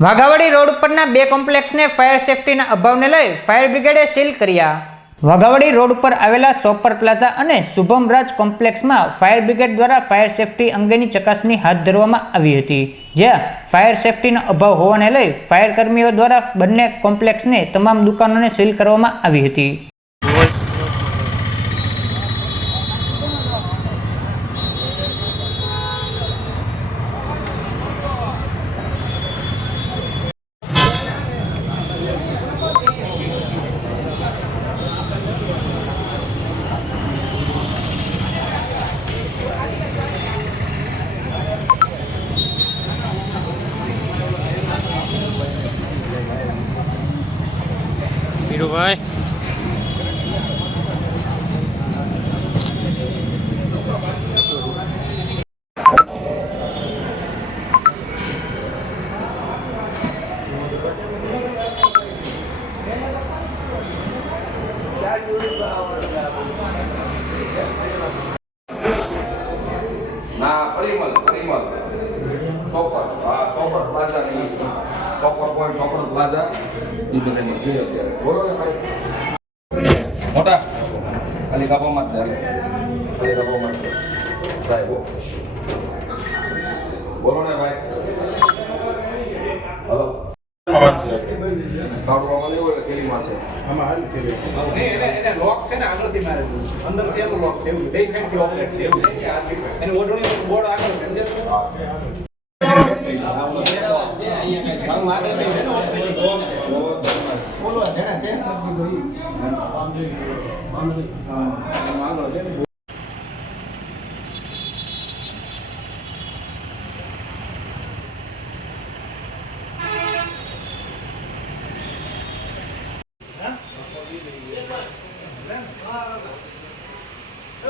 Waghawadi road ઉપરના બે કોમ્પ્લેક્સને fire સેફટીના અભાવને લઈ ફાયર બ્રિગેડે સીલ કર્યા। વાઘાવાડી રોડ ઉપર આવેલા સોપર પ્લાઝા અને શુભમ રાજ કોમ્પ્લેક્સમાં ફાયર બ્રિગેડ દ્વારા ફાયર સેફટી અંગેની ચકાસણી હાથ ધરવામાં આવી હતી, જ્યાં ફાયર સેફટીનો અભાવ હોવાને લઈ ફાયર કર્મીઓ દ્વારા બંને કોમ્પ્લેક્સને તમામ દુકાનોને સીલ કરવામાં આવી હતી। ભાઈ પરિમલ સોપર પ્લાઝા ની સોપર પ્લાઝા એ બધામાં છે અત્યારે। બોલો ને ભાઈ મોટા ખાલી કાપવામાં જ ખાલી કાપવામાં જ સાહેબ બોલો ને ભાઈ હલો કાપવામાં નહીં હોય કેરીમાં છે એને લોક છે ને આગળથી મારેલું અંદરથી એનું લોક છે એવું બે સાઈડથી ઓપરેટ છે એવું એની ઓઢણી બોર્ડ આગળ છે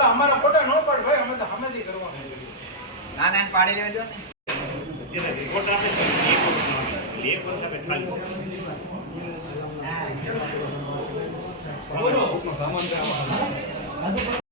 અમારા ફોટા નો પાડ ભાઈ, અમે તો હમેથી કરવાનું ના ના પાડી લેજો ને રિપોર્ટ આપે એક વર્ષ આપે ખાલી સામાન